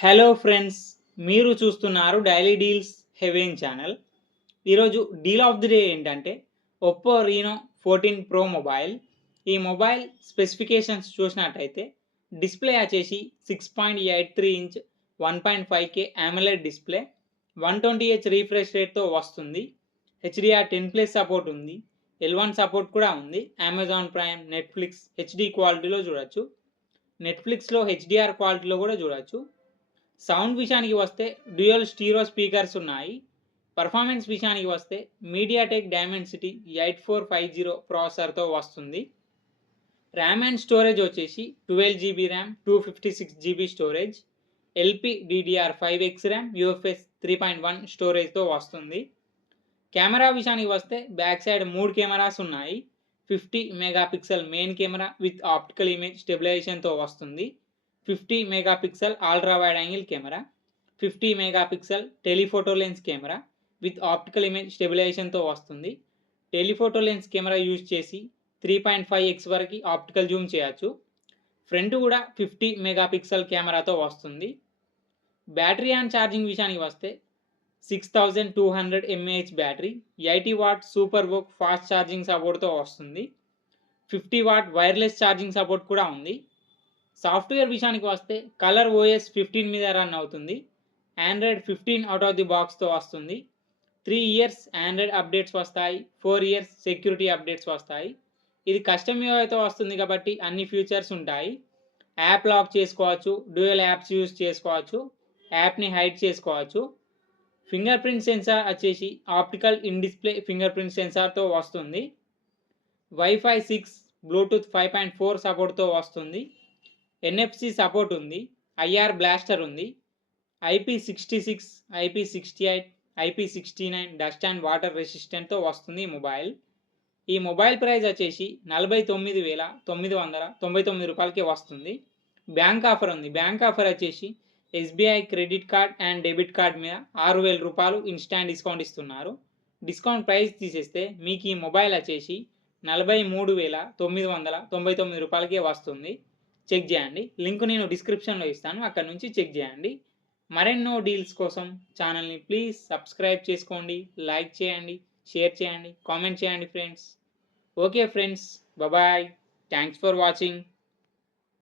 Hello friends, మీరు చూస్తున్నారు daily deals heaven channel. ఈరోజు డీల్ ఆఫ్ ది డే ఏంటంటే ఒప్పో రీనో 14 ప్రో మొబైల్. ఈ మొబైల్ స్పెసిఫికేషన్స్ చూసినట్టయితే డిస్ప్లే వచ్చేసి 6.83 inch 1.5K AMOLED display, 120Hz refresh రేట్తో వస్తుంది. హెచ్డిఆర్ 10+ సపోర్ట్ ఉంది, L1 సపోర్ట్ కూడా ఉంది. అమెజాన్ ప్రైమ్, నెట్ఫ్లిక్స్ హెచ్డి క్వాలిటీలో చూడొచ్చు, నెట్ఫ్లిక్స్లో హెచ్డిఆర్ క్వాలిటీలో కూడా చూడొచ్చు. సౌండ్ విషయానికి వస్తే డ్యూయల్ స్టీరియో స్పీకర్స్ ఉన్నాయి. పర్ఫార్మెన్స్ విషయానికి వస్తే మీడియాటెక్ డైమెన్సిటీ 8450 ప్రాసెసర్తో వస్తుంది. ర్యామ్ అండ్ స్టోరేజ్ వచ్చేసి 12GB RAM, 256GB storage, LPDDR5X RAM, UFS 3.1 స్టోరేజ్తో వస్తుంది. కెమెరా విషయానికి వస్తే బ్యాక్ సైడ్ 3 కెమెరాస్ ఉన్నాయి. 50 megapixel main camera with optical image స్టెబిలైజేషన్తో వస్తుంది. 50 megapixel ultra wide angle camera, 50 megapixel telephoto lens camera with optical image స్టెబిలైజేషన్తో వస్తుంది. Telephoto lens camera use చేసి 3.5x వరకు ఆప్టికల్ జూమ్ చేయొచ్చు. ఫ్రంట్ కూడా 50 మెగాపిక్సెల్ కెమెరాతో వస్తుంది. బ్యాటరీ అండ్ ఛార్జింగ్ విషయానికి వస్తే 6200 mAh battery, 80 watt super VOOC fast charging సపోర్ట్తో వస్తుంది. 50 వాట్ వైర్లెస్ ఛార్జింగ్ సపోర్ట్ కూడా ఉంది. సాఫ్ట్వేర్ విషయానికి వస్తే కలర్ OS 15 మీద రన్ అవుతుంది. ఆండ్రాయిడ్ 15 అవుట్ ఆఫ్ ది బాక్స్తో వస్తుంది. 3 ఇయర్స్ ఆండ్రాయిడ్ అప్డేట్స్ వస్తాయి, 4 ఇయర్స్ సెక్యూరిటీ అప్డేట్స్ వస్తాయి. ఇది కస్టమ్ యూఐతో వస్తుంది కాబట్టి అన్ని ఫీచర్స్ ఉంటాయి. యాప్ లాక్ చేసుకోవచ్చు, డ్యూయల్ యాప్స్ యూజ్ చేసుకోవచ్చు, యాప్ని హైడ్ చేసుకోవచ్చు. ఫింగర్ ప్రింట్ సెన్సార్ వచ్చేసి optical in display finger print సెన్సార్తో వస్తుంది. వైఫై 6, బ్లూటూత్ 5.4 సపోర్ట్తో వస్తుంది. NFC సపోర్ట్ ఉంది, IR బ్లాస్టర్ ఉంది, IP66, IP68, IP69 dust and water రెసిస్టెంట్తో వస్తుంది ఈ మొబైల్. ఈ మొబైల్ ప్రైస్ వచ్చేసి 49,999 రూపాయలకే వస్తుంది. బ్యాంక్ ఆఫర్ ఉంది. బ్యాంక్ ఆఫర్ వచ్చేసి SBI credit card and debit card మీద 6,000 రూపాయలు ఇన్స్టాంట్ డిస్కౌంట్ ఇస్తున్నారు. డిస్కౌంట్ ప్రైస్ తీసేస్తే మీకు ఈ మొబైల్ వచ్చేసి 43,999 రూపాయలకే వస్తుంది. చెక్ చేయండి. లింక్ నేను డిస్క్రిప్షన్లో ఇస్తాను, అక్కడ నుంచి చెక్ చేయండి. మరెన్నో డీల్స్ కోసం ఛానల్ని ప్లీజ్ సబ్స్క్రైబ్ చేసుకోండి, లైక్ చేయండి, షేర్ చేయండి, కామెంట్ చేయండి friends. Okay friends, bye. Thanks for watching.